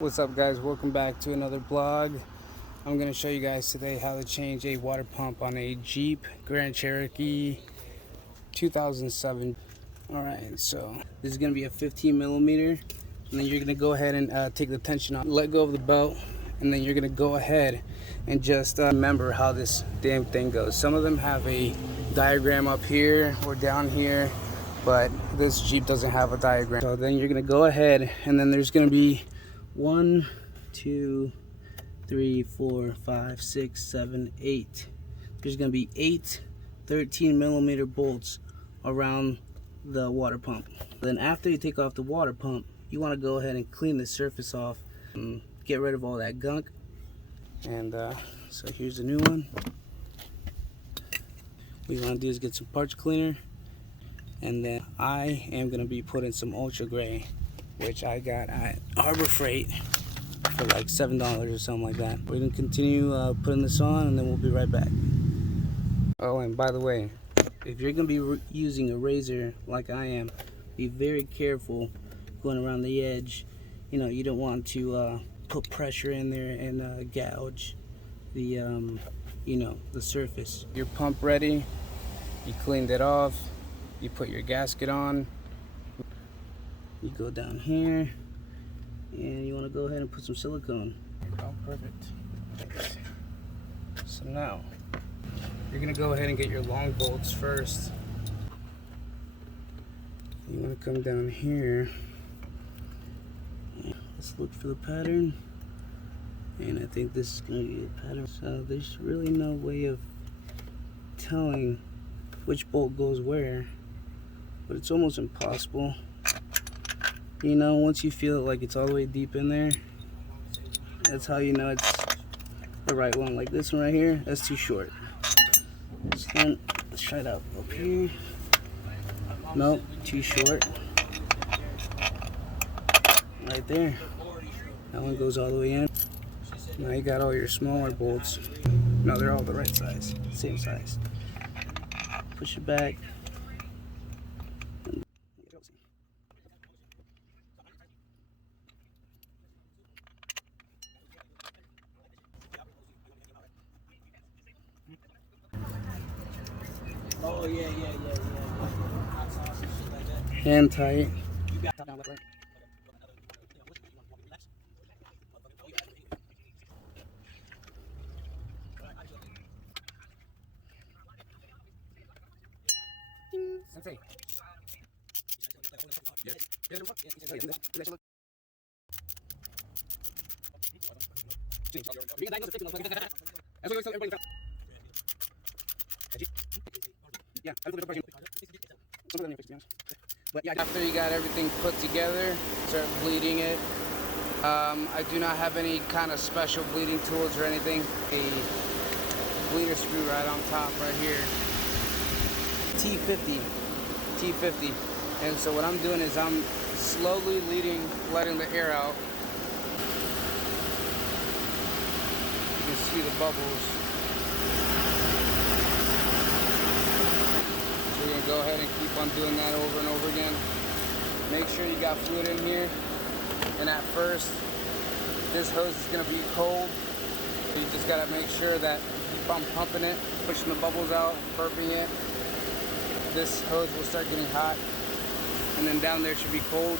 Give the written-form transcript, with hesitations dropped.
What's up, guys? Welcome back to another vlog. I'm going to show you guys today how to change a water pump on a Jeep Grand Cherokee 2007. Alright, so this is going to be a 15 millimeter, and then you're going to go ahead and take the tension off, let go of the belt, and then you're going to go ahead and just remember how this damn thing goes. Some of them have a diagram up here or down here, but this Jeep doesn't have a diagram. So then you're going to go ahead, and then there's going to be 1, 2, 3, 4, 5, 6, 7, 8. There's going to be 8 13 millimeter bolts around the water pump. Then after you take off the water pump, you want to go ahead and clean the surface off and get rid of all that gunk. And so here's the new one. What you want to do is get some parts cleaner, and then I am going to be putting some ultra gray, which I got at Harbor Freight for like $7 or something like that. We're gonna continue putting this on, and then we'll be right back. Oh, and by the way, if you're gonna be using a razor like I am, be very careful going around the edge. You know, you don't want to put pressure in there and gouge the the surface. Your pump ready, you cleaned it off, you put your gasket on. You go down here, and you want to go ahead and put some silicone. Oh, perfect. So now, you're going to go ahead and get your long bolts first. You want to come down here. Let's look for the pattern. And I think this is going to be a pattern. So there's really no way of telling which bolt goes where, but it's almost impossible. You know, once you feel like it's all the way deep in there, that's how you know it's the right one. Like this one right here, that's too short. So then, let's try it out up here. Nope, too short. Right there. That one goes all the way in. Now you got all your smaller bolts. No, they're all the right size, same size. Push it back. Oh yeah. Hand tight. Sensei. But yeah, after you got everything put together, start bleeding it. I do not have any kind of special bleeding tools or anything. A bleeder screw right on top right here. T50. And so what I'm doing is I'm slowly letting the air out. You can see the bubbles. So we're gonna go ahead and keep on doing that over and over again. Make sure you got fluid in here. And at first, this hose is gonna be cold. So you just gotta make sure that you keep on pumping it, pushing the bubbles out, burping it. This hose will start getting hot, and then down there should be cold.